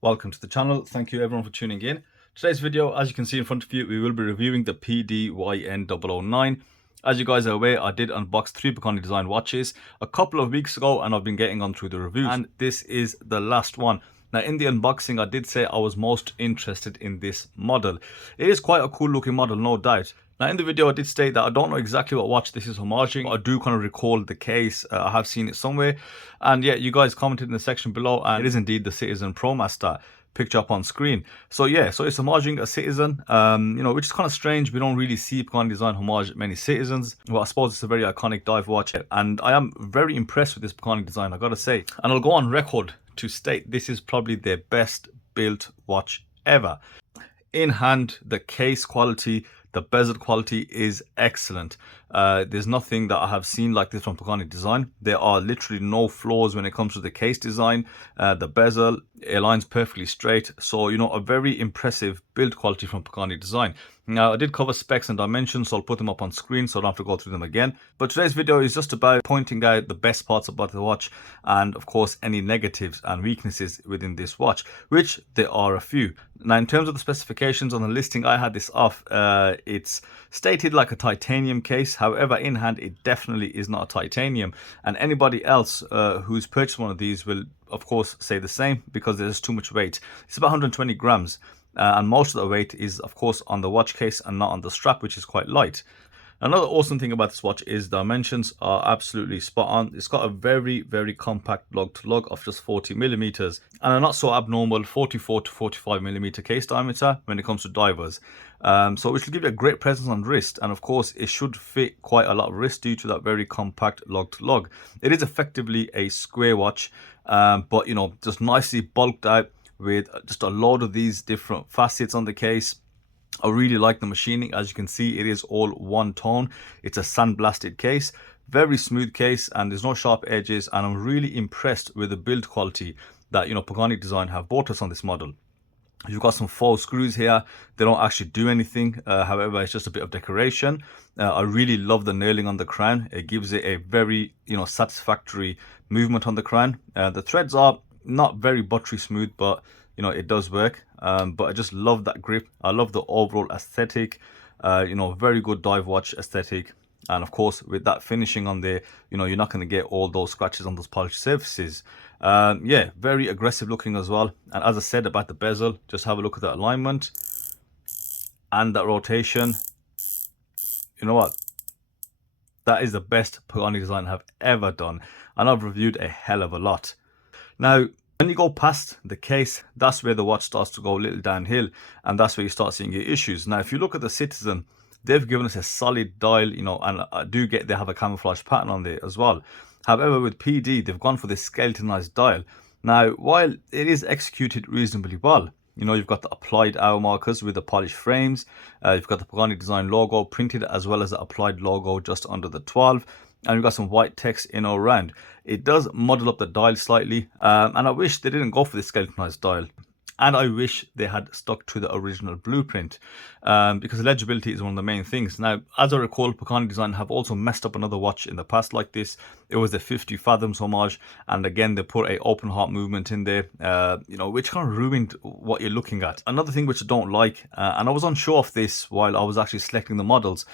Welcome to the channel. Thank you everyone for tuning in. Today's video, as you can see in front of you, we will be reviewing the PD YN009. As you guys are aware, I did unbox 3 Pagani Design watches a couple of weeks ago and I've been getting on through the reviews, and this is the last one. Now in the unboxing I did say I was most interested in this model. It is quite a cool looking model, no doubt. Now in the video I did state that I don't know exactly what watch this is homaging, but I do kind of recall the case. I have seen it somewhere, and yeah, you guys commented in the section below and it is indeed the Citizen ProMaster picture up on screen. So yeah, so it's homaging a Citizen, which is kind of strange. We don't really see Pagani Design homage many Citizens. Well, I suppose it's a very iconic dive watch, and I am very impressed with this Pagani Design, I gotta say. And I'll go on record to state this is probably their best built watch ever. In hand, the case quality, the bezel quality is excellent. There's nothing that I have seen like this from Pagani Design. There are literally no flaws when it comes to the case design. The bezel, it aligns perfectly straight. So, a very impressive build quality from Pagani Design. Now, I did cover specs and dimensions, so I'll put them up on screen so I don't have to go through them again. But today's video is just about pointing out the best parts about the watch and, of course, any negatives and weaknesses within this watch, which there are a few. Now, in terms of the specifications on the listing, I had this off. It's stated like a titanium case. However, in hand, it definitely is not a titanium. And anybody else who's purchased one of these will, of course, say the same because there's too much weight. It's about 120 grams. And most of the weight is, of course, on the watch case and not on the strap, which is quite light. Another awesome thing about this watch is the dimensions are absolutely spot on. It's got a very, very compact lug to lug of just 40 millimeters and a not so abnormal 44 to 45 millimeter case diameter when it comes to divers. So which will give you a great presence on wrist, and of course it should fit quite a lot of wrist due to that very compact lug to lug. It is effectively a square watch, but just nicely bulked out with just a load of these different facets on the case. I really like the machining. As you can see, it is all one tone. It's a sandblasted case, very smooth case, and there's no sharp edges, and I'm really impressed with the build quality that Pagani Design have bought us on this model. You've got some faux screws here. They don't actually do anything. However, it's just a bit of decoration. I really love the knurling on the crown. It gives it a very satisfactory movement on the crown. The threads are not very buttery smooth, but it does work. But I just love that grip. I love the overall aesthetic. Very good dive watch aesthetic. And of course, with that finishing on there, you're not going to get all those scratches on those polished surfaces. Yeah, very aggressive looking as well. And as I said about the bezel, just have a look at that alignment and that rotation. You know what? That is the best Pagani Design I have ever done. And I've reviewed a hell of a lot. Now, when you go past the case, that's where the watch starts to go a little downhill, and that's where you start seeing your issues. Now, if you look at the Citizen, they've given us a solid dial, and I do get they have a camouflage pattern on there as well. However, with PD, they've gone for this skeletonized dial. Now, while it is executed reasonably well, you've got the applied hour markers with the polished frames. You've got the Pagani Design logo printed as well as the applied logo just under the 12. And we've got some white text in all around. It does muddle up the dial slightly, and I wish they didn't go for this skeletonized dial. And I wish they had stuck to the original blueprint, because legibility is one of the main things. Now, as I recall, Pagani Design have also messed up another watch in the past like this. It was the 50 Fathoms homage, and again they put a open heart movement in there, which kind of ruined what you're looking at. Another thing which I don't like, and I was unsure of this while I was actually selecting the models,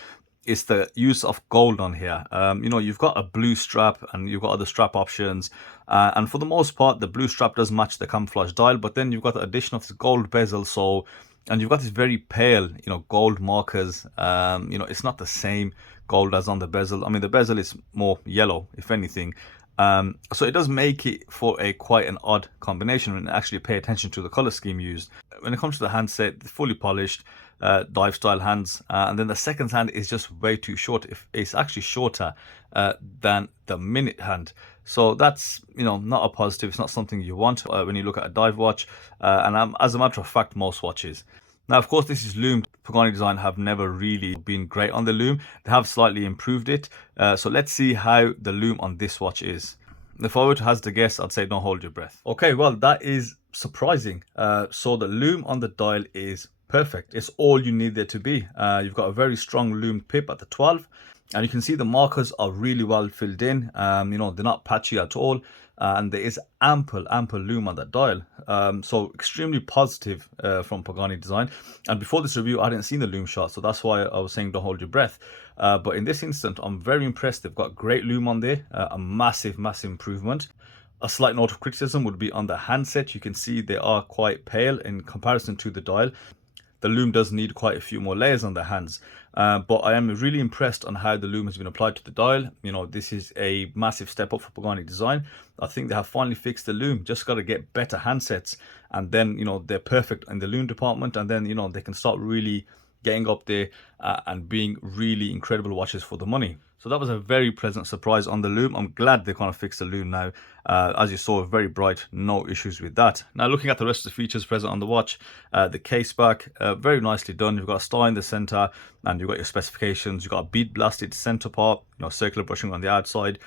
is the use of gold on here. You've got a blue strap and you've got other strap options, and for the most part the blue strap does match the camouflage dial, but then you've got the addition of this gold bezel, and you've got this very pale gold markers. It's not the same gold as on the bezel. I mean, the bezel is more yellow if anything, so it does make it for quite an odd combination when you actually pay attention to the color scheme used. When it comes to the handset, fully polished dive style hands, and then the second hand is just way too short. It's actually shorter than the minute hand, so that's not a positive. It's not something you want when you look at a dive watch, and as a matter of fact most watches. Now, of course, this is Lume. Pagani Design have never really been great on the Lume. They have slightly improved it, so let's see how the Lume on this watch is. If I were to hazard a guess, I'd say don't hold your breath. Okay, well, that is surprising. So the Lume on the dial is perfect. It's all you need there to be. You've got a very strong loomed pip at the 12, and you can see the markers are really well filled in. They're not patchy at all. and there is ample lume on that dial. So extremely positive from Pagani Design. And before this review, I hadn't seen the lume shot, so that's why I was saying don't hold your breath. But in this instant, I'm very impressed. They've got great lume on there, a massive improvement. A slight note of criticism would be on the handset. You can see they are quite pale in comparison to the dial. The lume does need quite a few more layers on the hands, but I am really impressed on how the lume has been applied to the dial. You know, this is a massive step up for Pagani Design. I think they have finally fixed the lume. Just got to get better handsets, and then, you know, they're perfect in the lume department, and then, you know, they can start really getting up there and being really incredible watches for the money. So that was a very pleasant surprise on the lume. I'm glad they kind of fixed the lume now. As you saw, very bright, no issues with that. Now looking at the rest of the features present on the watch, the case back, very nicely done. You've got a star in the center, and you've got your specifications. You've got a bead blasted center part, you know, circular brushing on the outside.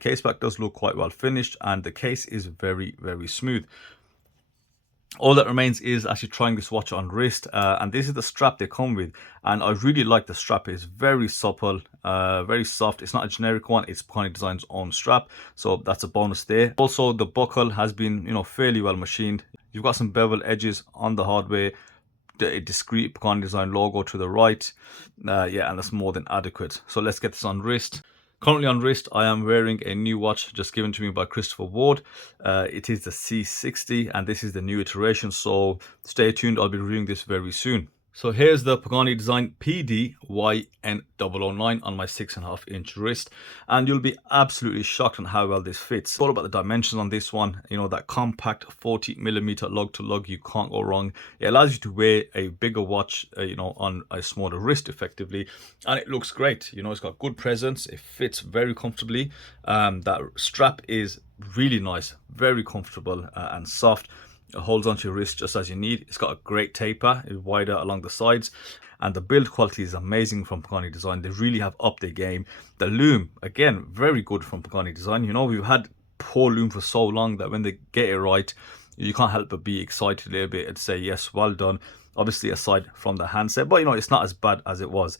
Case back does look quite well finished, and the case is very smooth. All that remains is actually trying this watch on wrist, and this is the strap they come with, and I really like the strap. It's very supple, very soft. It's not a generic one, it's Pagani Design's own strap, so that's a bonus there. Also, the buckle has been, you know, fairly well machined. You've got some bevel edges on the hardware, a discreet Pagani Design logo to the right, yeah, and that's more than adequate. So let's get this on wrist. Currently on wrist, I am wearing a new watch just given to me by Christopher Ward. It is the C60, and this is the new iteration, so stay tuned. I'll be reviewing this very soon. So here's the Pagani Design PD YN009 on my 6.5 inch wrist, and you'll be absolutely shocked on how well this fits. It's all about the dimensions on this one. You know, that compact 40mm lug to lug, you can't go wrong. It allows you to wear a bigger watch, you know, on a smaller wrist effectively, and it looks great. You know, it's got good presence, it fits very comfortably. That strap is really nice, very comfortable and soft. It holds onto your wrist just as you need. It's got a great taper, it's wider along the sides, and the build quality is amazing from Pagani Design. They really have upped their game. The lume, again, very good from Pagani Design. You know, we've had poor lume for so long that when they get it right, you can't help but be excited a little bit and say, yes, well done. Obviously, aside from the handset, but you know, it's not as bad as it was.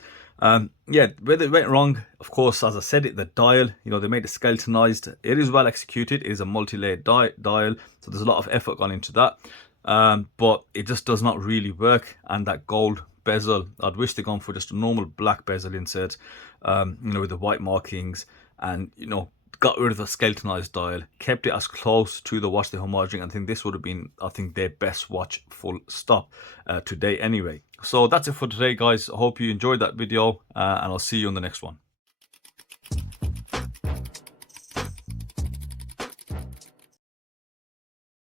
Yeah, where they went wrong, of course, as I said it, the dial, you know, they made it skeletonized. It is well executed. It is a multi-layered dial, so there's a lot of effort gone into that, but it just does not really work. And that gold bezel, I'd wish they'd gone for just a normal black bezel insert, you know, with the white markings, and, you know, got rid of the skeletonized dial, kept it as close to the watch they're homogeneizing. I think this would have been, I think, their best watch, full stop, today anyway. So that's it for today, guys. I hope you enjoyed that video, and I'll see you on the next one.